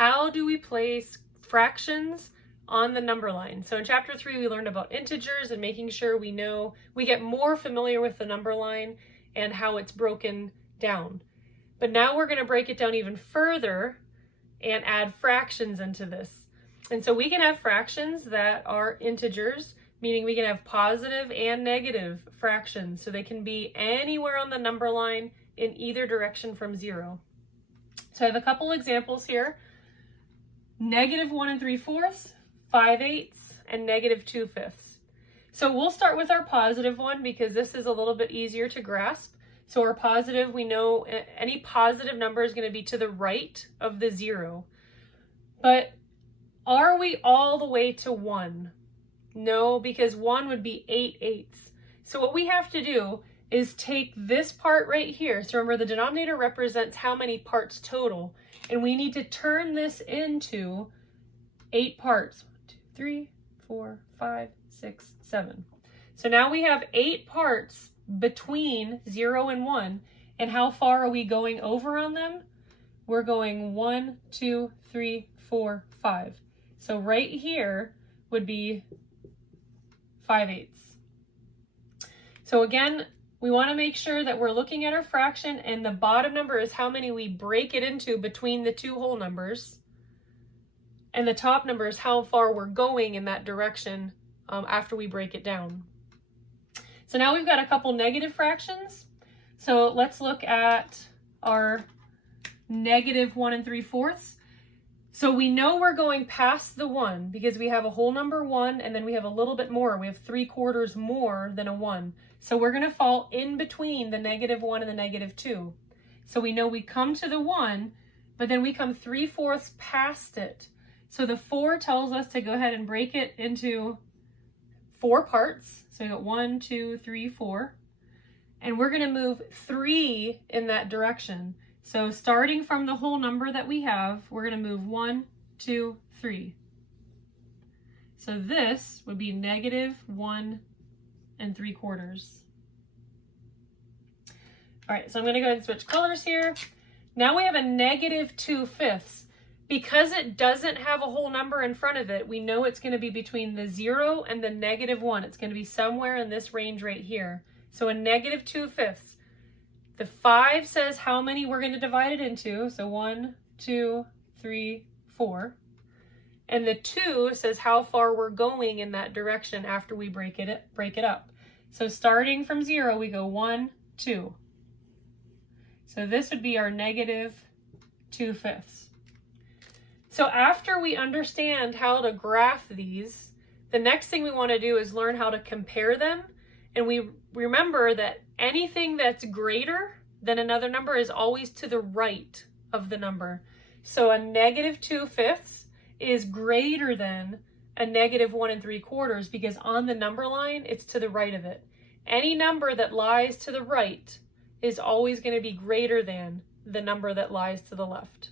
how do we place fractions on the number line. So in chapter 3, we learned about integers and making sure we get more familiar with the number line and how it's broken down. But now we're going to break it down even further and add fractions into this. And so we can have fractions that are integers, meaning we can have positive and negative fractions. So they can be anywhere on the number line in either direction from 0. So I have a couple examples here. Negative 1 3/4, 5/8, and negative 2/5. So we'll start with our positive one because this is a little bit easier to grasp. So our positive, we know any positive number is going to be to the right of the 0. But are we all the way to 1? No, because 1 would be 8/8. So what we have to do is take this part right here. So remember, the denominator represents how many parts total. And we need to turn this into 8 parts. 1, 2, 3, 4, 5, 6, 7. So now we have 8 parts between 0 and 1. And how far are we going over on them? We're going 1, 2, 3, 4, 5. So right here would be 5/8. So again, we want to make sure that we're looking at our fraction, and the bottom number is how many we break it into between the two whole numbers. And the top number is how far we're going in that direction after we break it down. So now we've got a couple negative fractions. So let's look at our negative 1 3/4. So we know we're going past the 1 because we have a whole number 1, and then we have a little bit more. We have 3/4 more than a 1. So we're going to fall in between the negative 1 and the negative 2. So we know we come to the 1, but then we come 3/4 past it. So the 4 tells us to go ahead and break it into 4 parts. So we got 1, 2, 3, 4. And we're going to move 3 in that direction. So starting from the whole number that we have, we're going to move 1, 2, 3. So this would be negative 1 3/4. All right, so I'm going to go ahead and switch colors here. Now we have a negative 2/5. Because it doesn't have a whole number in front of it, we know it's going to be between the 0 and the negative 1. It's going to be somewhere in this range right here. So a negative 2/5. The 5 says how many we're going to divide it into. So 1, 2, 3, 4. And the 2 says how far we're going in that direction after we break it up. So starting from 0, we go 1, 2. So this would be our negative 2/5. So after we understand how to graph these, the next thing we want to do is learn how to compare them. And we remember that anything that's greater than another number is always to the right of the number. So a negative 2/5 is greater than a negative 1 3/4 because on the number line, it's to the right of it. Any number that lies to the right is always going to be greater than the number that lies to the left.